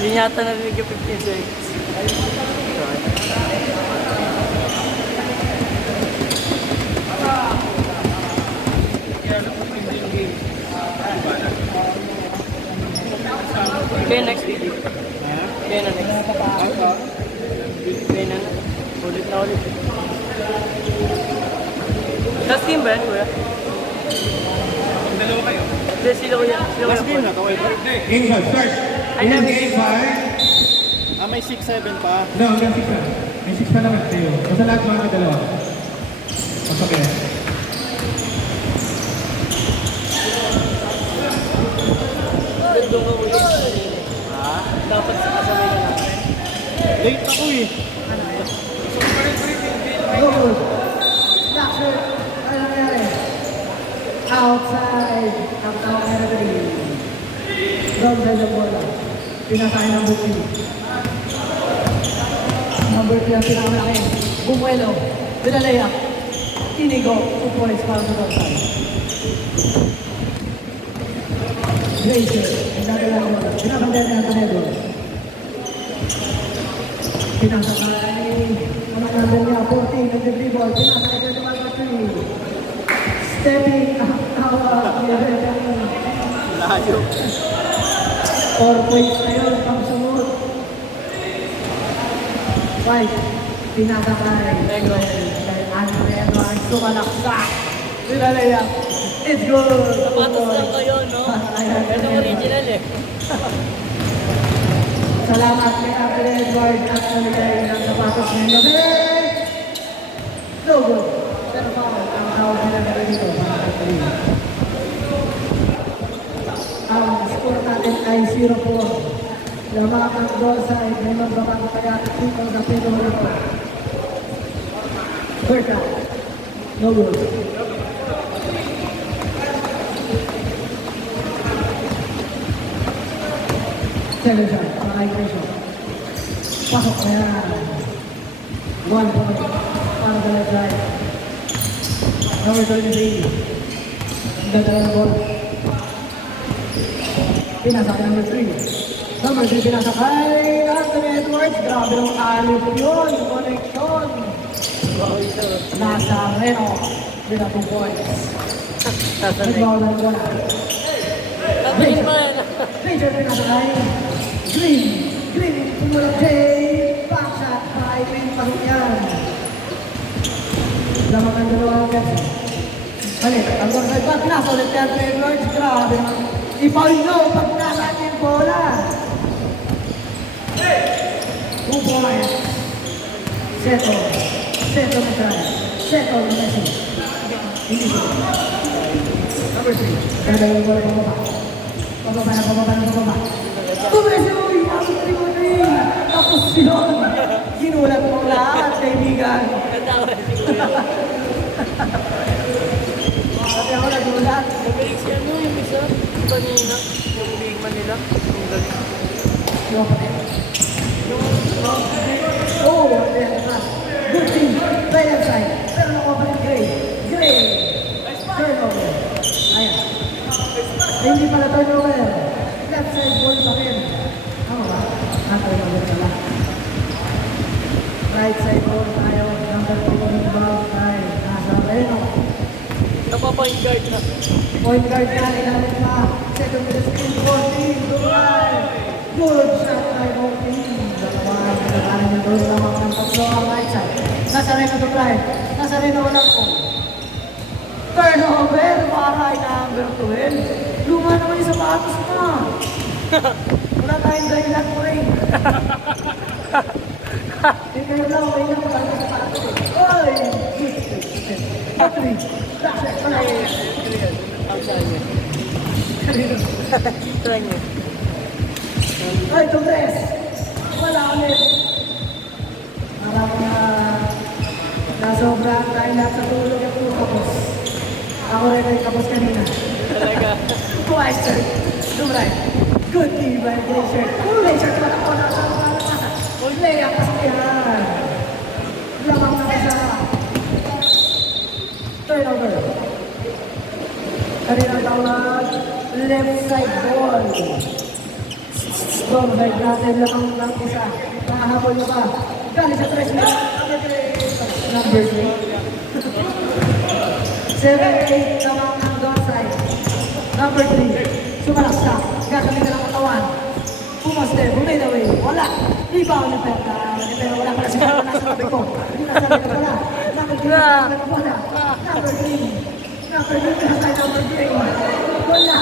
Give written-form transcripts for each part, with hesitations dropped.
Hindi yata narinig yung 15 seconds. Okay, next video. Okay na next. Okay na. Ulit na ulit. Last game ba yan, kuya? Dalawa kayo. Hindi, sila kuya. Last game na to, eh. Game 5, start. In game 5. May 6-7 pa. No, hanggang 6 na. May 6 pa naman sa'yo. Basta lahat mga dalawa. Pasok yan. Doon ka ulit. Ha? Dapat sa kasabay na lang. Late ako eh. Good. Lakshur. Ano nangyari? Outside. Ang tawag na rin. Downside ang bola. Pinakain ng bukid. Number 3 ang pinakamalaki. Bumuelo. Pinalaya. Inigo. 2 points para sa downside. Glacier. Pinagalang bola. Pinakandar niya ang Toledo. Pinasakay. Manakandar niya. 14. Nag-dribble. Pinasakay niya sa number 3. Stepping. Tawag. Layo. 4 points na yun. Pagsunod. 5. Pinasakay. Negro. Andre Edwards. Sumalaksak. Pinalaya. It's good. Sapatos lang kayo, no? Ito original eh. Salamat kay Andre Edwards at naligay ng sapatos ng gabi. No good. Pero foul. Ang tawag nila na dito. Ang score natin ay 0-4. Lamang ang goal side. May magbabang kaya dito sa Pedro Rico. Third down. No good. Second shot. Pakay Krisho. Pasok na yan. 1 point. Para sa left side. Number 23. Ganda ng ball. Pinasakay number 3. Number 3 pinasakay. Anthony Edwards. Grabe ng alip yun. Connection. Nasa Reno. Bila 2 points. Nasa next. Nagbawal ng bola. Tapain pa yan. Major pinasakay. Green. Green. Tumulong Jay. Backshot. Pakay Green. Pasok yan. Lamang ang dalawang Pepsi. Balik. Ang gorsay back na. Solid yan. Edwards. Grabe. Ipaul nyo pag nasa ating bola. 2 points. Seto. Seto na try. Seto na Messi. Hindi siya. Number 3. Kada yung bola pababa. Pababa na pababa na pababa. Tumesi mo yung pasok 3-3. Tapos yun. Ginulat mo lahat, kaibigan. Natawa si kuya. Kasi ako nagulat. Nagaling si ano yung isa. Kanina. Yung big man nila. Yung galing. Yung oh, good team. Right hand side. Pero nakuha pa rin Gray. Gray. Turnover. Ayan. Ay, hindi pala turnover. Left side ball pa rin. Tama ba? Turnover pala. Right side ball tayo. Number 2 involved tayo. Nasa Reno. Napapoint guard na. Point guard na. Ilalim pa. Second to the screen. 14. Duray. Good shot by 14. Dalawa. Pinagalan niya doon lamang ng tatlo ang right side. Nasa Reno to try. Nasa Reno walang po. Turnover. Para number 12. Luma naman yung sapatos mo. Wala tayong dahilan mo rin. Ikaw lang, may lang tayo sa sapatos. Oy! Patrick! Dasher! Outside niya. Try niya. Ay, Tugres! Wala ulit. Parang nasobrang dahil lahat sa tulog yung puro kapos. Ako rin ay kapos kanina. Talaga. Twice, sir. Dumray. Good team by Glacier. Glacier, wala ko na sa mga pasa. Lay ang kasabihan. Lamang na kasama. Turnover. Kanina tawag, left side ball. Ball side natin lamang ng isa. Nakahabol na ba? Galing sa 3 minutes. Number 3. 7-8 lamang ng goal side. Number 3. Sumalaksak. Gagamit na ng katawan. Pumaste. Bumade away. Wala. Rebound ni Penta. Pero wala pala siya. Nasa tabi ko. Hindi nasa tabi ko pala. Number 3. Wala. Number 3. Number 3. Nasa number 3. Wala.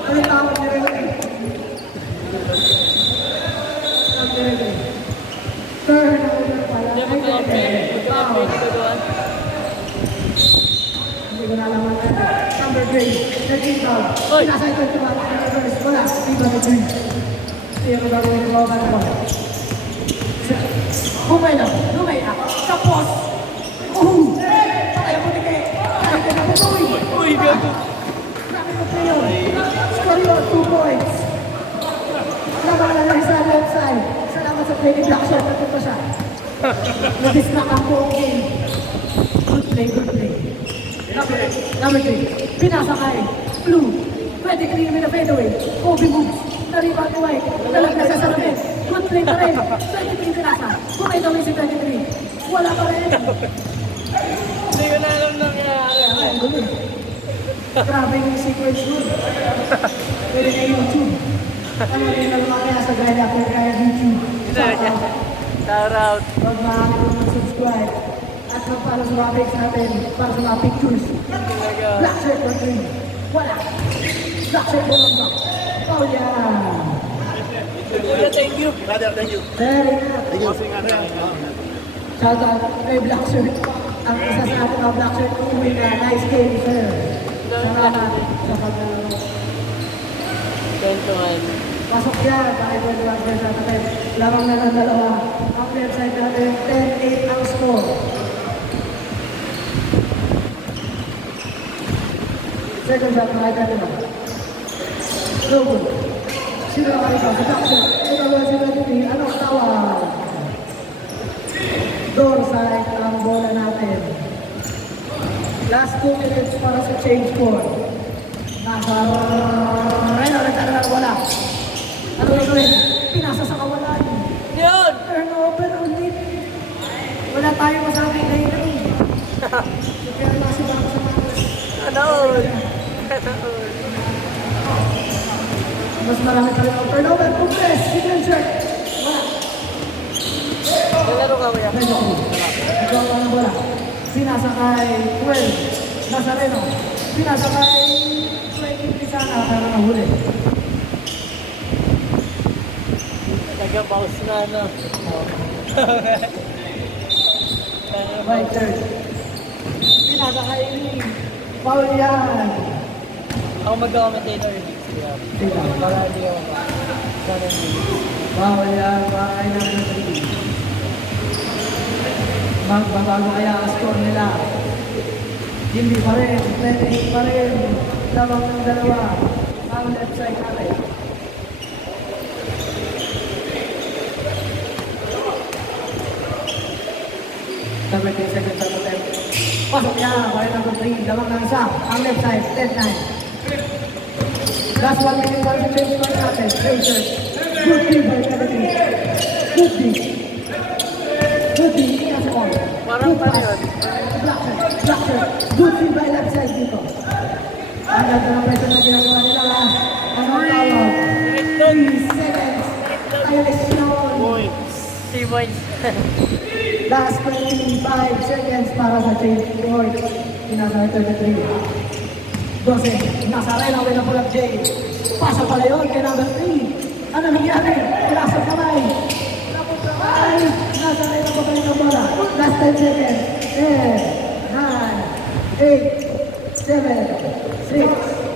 Ano tawag ni Rene? Turnover pala. Hindi mo Foul. dito doon. Hindi ko nalaman na. Number 3. 13 foul. Oy! Nasa ito ito ba? Wala. Iba na 3. Hindi ako gagawin ng bawang ko. Humay na. Tapos. Oh! Kaya mo ni kayo. Kaya ka na po. Uy, gago. Grabe mo kayo. Score yun. 2 points. Laban na lang sa left side. Salamat sa play ni Black Shot. Natuto siya. Na-distract ang buong game. Good play. Number 3. Pinasa kay Blue. Pwede clean with a fadeaway. Kobe moves. Nariban ni White. Nalagnas sa salamin. Good play pa rin. 23 pinasa. Kumaitawin si 23. Wala pa rin. Hindi ko na alam nangyayari. Ay, gulo. Grabe yung sequence nun. Pwede na YouTube. Ano rin na mga kaya sa gaya natin kaya YouTube. Shout out. Huwag maaari kong mag-subscribe. At magpala sa mga pics natin. Para sa mga pictures. Black shirt or green. Wala. Black shirt or long. Oh yeah. Kuya, thank you. Brother, thank you. Very good. Thank you. Kasi nga na. Shout out kay Black Shirt. Ang isa sa ating mga Black Shirt uwi na nice game, sir. Salamat sa paglalaro. Kwentuhan. Pasok yan, dahil ko yung verse natin. Lamang na ng dalawa. Ang website natin, 10-8 ang score. Second shot, makita nila. No good. Sino ang kalito? Sa Black Shirt. Ito ba si Benny? Anong tawag? Door side ang bola natin. Last 2 minutes para sa change score. Nasa Reno, nagtala na wala. Ano na gawin? Pinasa sa kawalan. Yun! Turnover ulit. Wala tayo masabing na yun. Kaya nasi ba sa mga Anood! mas marami pa rin ang turnover. Compress, second shirt. Wala. Nalaro ka, kuya. Medyo ko. Ikaw ang bola. Pinasa kay Well. Nazareno. Pinasa kay Frankie Pisana. Pero nahuli. Nag-pause na, no? Right third. Pinasa kay Lee. Foul yan. Ako mag-commentator yung next year. Teka. Para hindi ako pa. Sana hindi. Foul yan. Bakay na ng 3. Magbabago kaya ang score nila. Hindi pa rin. 28 pa rin. Lamang ng dalawa. Ang left side natin. Number 10 seconds sa attempt. Pasok niya. Kaya number 3. Lamang ng isa. Ang left side. 10-9. Last 1 minute para sa change score natin. Racers. Good team by Kennedy. Good team. Good team. Hindi nasa ball. Parang Good paano pass. yun? Black shirt. Good team by left side dito. Ang ganda ng pressure na ginagawa nila. Anong tawag? 3 seconds. Violation. Points. 3 points. Last 25 seconds para sa change court. Pinasa 33. 12. Nasa rin ang winner pull-up J. Pasa pala yun kay number 3. Ano nangyari? Pinasok kamay. Napot kamay. Nasa rin ang pagkalit ng bola. Last 10 seconds. 10, 9, 8, 7, 6,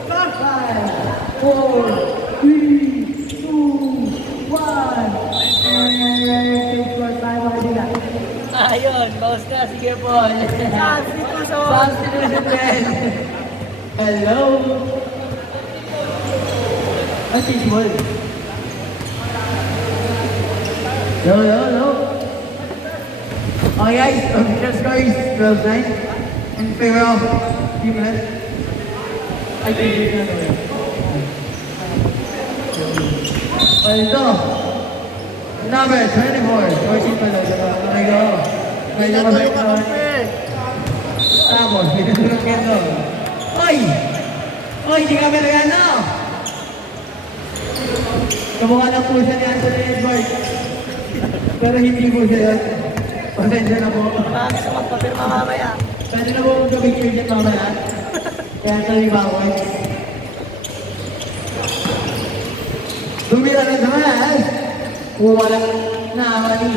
5, 4, 3, 2, 1. And change court tayo mga kaibigan. Ayun, pause na. Sige po. Substitution din. Hello. Ay, change ball. Hello. Okay guys, official score is 12-9 in favor of Team Red. Ay, change na. Paldo. Number 24. 14 pa lang. Okay, go. Medyo mabait naman. Tapos, pinatulog kendo. Oy! Oy, di kami nagano! Kamukha na po siya ni Anthony Edwards. Pero hindi po siya yun. Pasensya na po. Marami sa magpapirma mamaya. Pwede na po kung gabigyan dyan mamaya. Kaya Anthony Bawal. Tumira na naman. Walang naamani.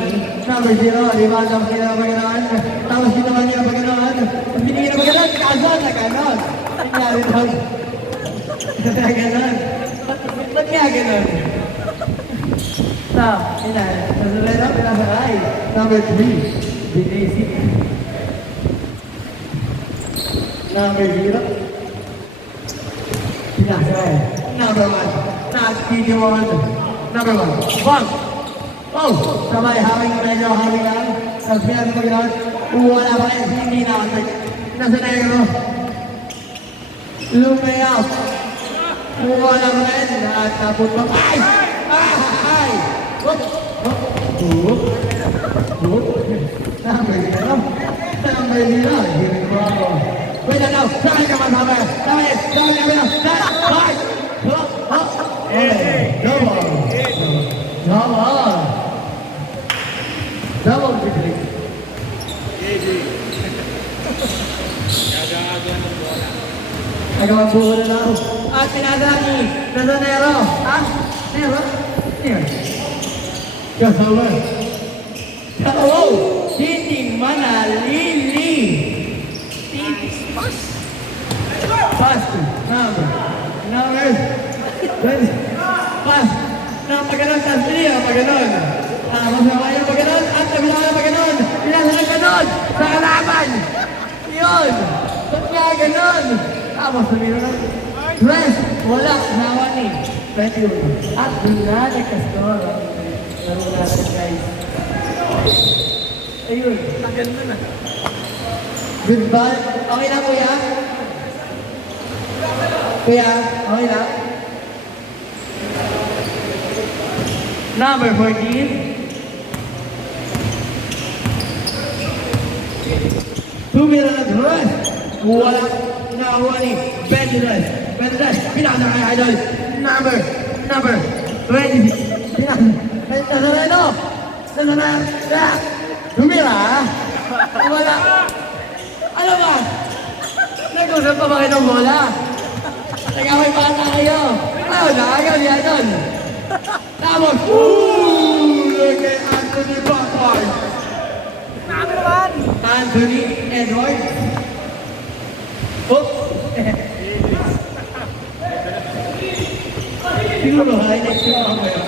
Number 0, di ba? Tapos kita na paganoon. Tapos kita naman niya paganoon. Tapos hindi na paganoon. Kasan na ganon. Nangyari doon. Kaya ganon. Ba't kaya ganon? So, ina. Nasalera, pinasakay. Number 3, BAC. Number 0. Pinasakay. Number 1. Nag-TV1. Number 1. Bang! Oh! Sabay, hawing medyo, hawing lang. Tapos pinasakay mo gano'n. Wala pa rin, hindi na. Nasa negro. Lumayaw. Wala pa rin. Natapot mo. Ay! Ay! Whoop! Whoop! Whoop! Whoop! Number 0. Number 0. Here we go. Wait na daw. Saan ka man sabi? Sabi! Sabi ka man! Sabi! Hop! Hop! Hey! Double! Double! Double victory. Nagawang buo na lang. At pinadani. Nasa Nero. Ha? Nero? Nero. Kasama. Oh! Hindi manalili. Fast. Number. Fast. Pagganon. Tasliya. Pagganon. Masama yung pagganon. At nabilang yung pagganon. Pinasa ng ganon. Sa kalaban. Yun. Ba't nga ganon? Tapos sabihin na. Dress. Wala. Nawa ni. 21. At doon na nagkastor. Laro natin guys. Ayun. Maganda na. Goodbye. Okay na kuya? Kuya, okay na? Number 14. Tumira na dress. Wala nakuha ni Bendidas. Pinasa kay Idol. Number 26. Nasa na ito. Nasa na. Tumira. Wala. Ano ba? Nag-usap pa ba kayo ng bola? Nag-away pa ka kayo. Ano na? Ayaw niya doon. Tapos, look at Anthony Backward. Marami naman. Anthony Edwards. Oops. Siguro, highlights yung mamaya.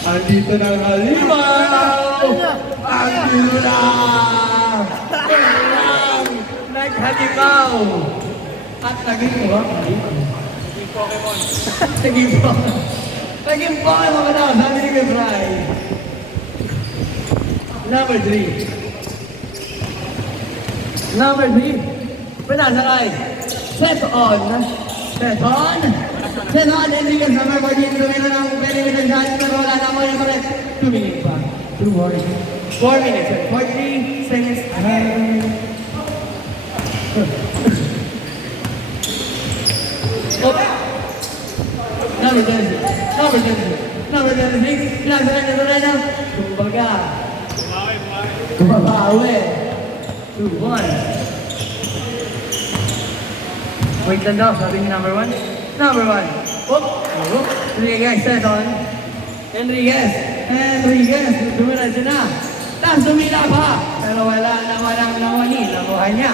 Andito na ang halimaw! Andito na! Naghalimaw! At naging mo, naging Pokemon. Naging Pokemon ka na, sabi ni Fry. Number 3. Number 3. Pinasakay. Set on. Enriquez number 14. Tumira ng Benedict Johnson. Pero wala na mo yung correct. 2 minutes pa. 2 more. 4 minutes. 43 seconds. Number 10. Number 26. Pinasakay na na. Kumbaga. Kumabawi. 2-1. Wait lang daw, sabi ni number 1. Number 1. Oop! Enriquez, set on. Enriquez, dumiretso na. Tapos dumila pa. Pero walang nawani. Nakuha niya.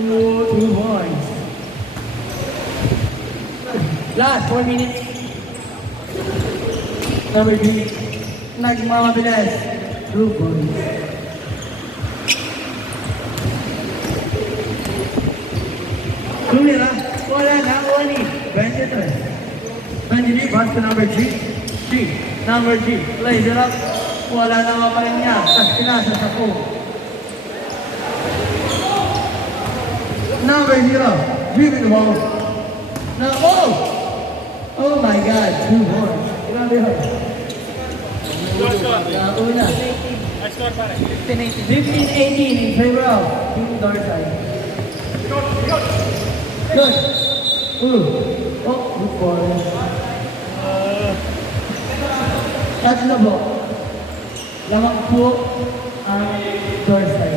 2 points. Last 4 minutes. Number 3. Nagmamabilis. 2 points. Tumira, wala na, wali. 23, pass to number 3. Number 3, plays it up. Wala na mapaling niya. Tapos pinasa sa po. Number 0, driven ball. Now, oh my God, 2 more. Leon. Una. Ay, score pare. 15-18 in favor of Team Dorsai. Good. Oh, good ball. Tatlo po. Lamang po ang Dorsai.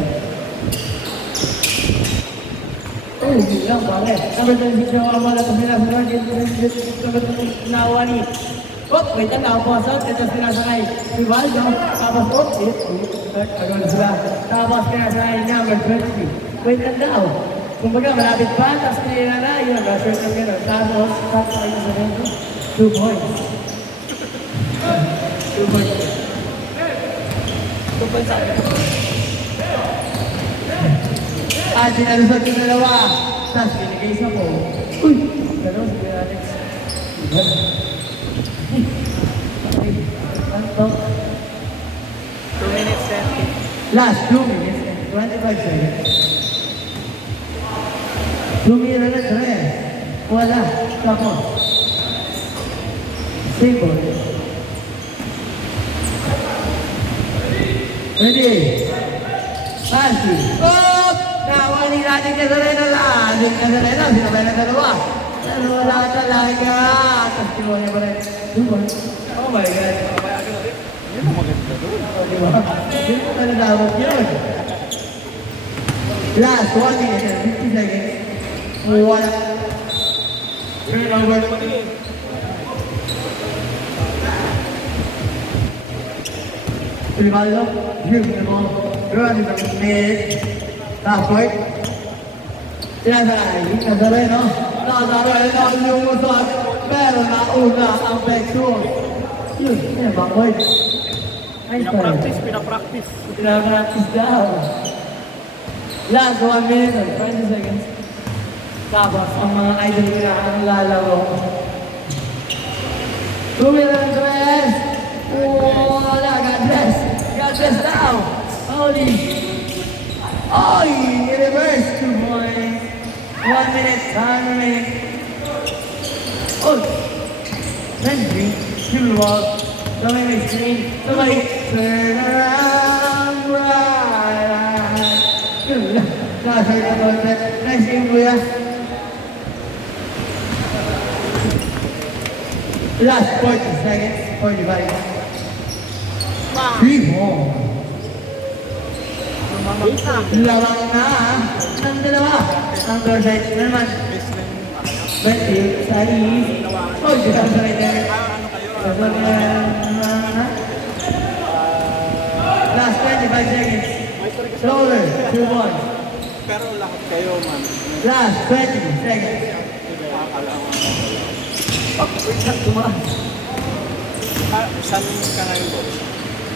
Oh, hindi lang pare. Number 26 yung mga lapos nila. Nawa ni. Oh, wait lang. Nakapasok. Ito sinasakay. Rivaldo. Tapos, oh, agad sila. Tapos sinasakay number 23. Wait lang daw. Kumbaga, malapit pa. Tapos pinila na. Yun, na-shirt lang gano'n. Tapos, ay sa rento. 2 points. 2 points. 2 points sa akin. At sinalusot yung dalawa. Tapos binigay sa po. Uy! Gano'n, sabi natin. Anto. 2 minutes and Last 2 minutes and 25 seconds. Tumira na 3. Wala. Tapos. Stable. Ready. Fancy. Oh! Nawali natin Nazareno lang. Yung Nazareno, sinabay na dalawa. Pero wala talaga. Tapos kinuha niya pa rin. Oh my God. Yun ang maganda doon. Oh, di ba? Hindi mo na dapat yun. Last 1 minute and 50 seconds. Wala. Turnover. Rivaldo, beautiful. Running from mid. Top right. Sinasakay. Nazareno. Nazareno yung usap. Pero nauna ang backdoor. Yun, yun ang backboard. Nice pa rin. Pinapractice. Pinapractice daw. Last 1 minute and 20 seconds. Tapos, ang mga idol nila ang lalaro. 2 minutes rest. Wala, God bless. God bless now. Holy. Oy, in-reverse. 2 points. 1 minute, time remaining. Oh. Henry, Hillwalk, sabay may screen, sabay Turn around, right. Yun lang. Nasa-hurt na ball. Nice game, kuya. Last 40 seconds. 45. 3 more. Lawang na ang dalawa. Ang Dorsai na naman. 20 sa is. Oh, dito sa right there. Last 25 seconds. Roller, 2 balls. Pero lahat kayo, man. Last 20 seconds. Saan ka ngayon, boss?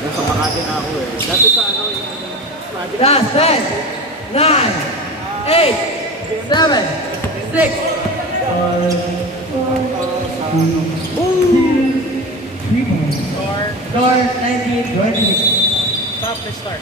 Nasa Makati na ako eh. Dati sa ano, yung project. Last 10, 9, 8, 7, 6. Score 19-26. stop the start.